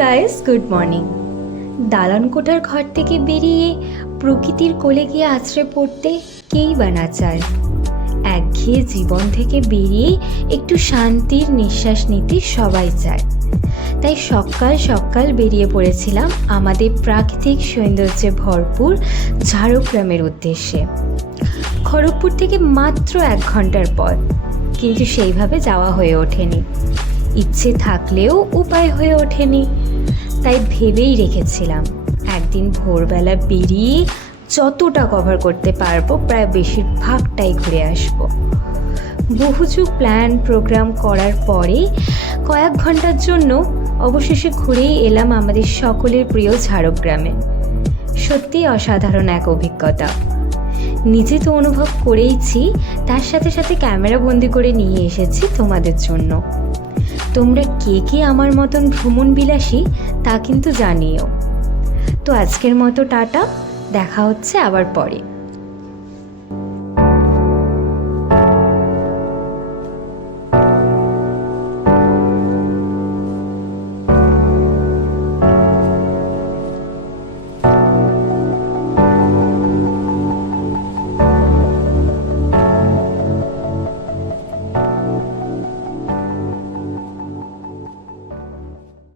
Guys, good morning. দালান কোঠার ঘর থেকে বেরিয়ে প্রকৃতির কোলে গিয়ে আছড়ে পড়তে কেই বা না চায়। একঘেয়ে জীবন থেকে বেরিয়ে একটু শান্তির নিঃশ্বাস নিতে সবাই চায়। তাই সকাল সকাল বেরিয়ে পড়েছিলাম আমাদের প্রাকৃতিক সৌন্দর্যে ভরপুর ঝাড়গ্রামের উদ্দেশ্যে। খড়গপুর থেকে মাত্র 1 ঘন্টার পথ, কিন্তু সেইভাবে যাওয়া হয়ে ওঠেনি। ইচ্ছে থাকলেও উপায় হয়ে ওঠেনি। তাই ভেবেই রেখেছিলাম একদিন ভোরবেলা বেরিয়ে যতটা কভার করতে পারবো প্রায় বেশিরভাগটাই ঘুরে আসবো। বহুযুগ প্ল্যান প্রোগ্রাম করার পরে কয়েক ঘন্টার জন্য অবশেষে ঘুরেই এলাম আমাদের সকলের প্রিয় ঝাড়গ্রামে। সত্যিই অসাধারণ এক অভিজ্ঞতা। নিজে তো অনুভব করেইছি, তার সাথে সাথে ক্যামেরা বন্দি করে নিয়ে এসেছি তোমাদের জন্য। তোমরা কে কে আমার মতন ভ্রমণ বিলাসী তা কিন্তু জানিও। তো আজকের মতো টাটা, দেখা হচ্ছে আবার পরে।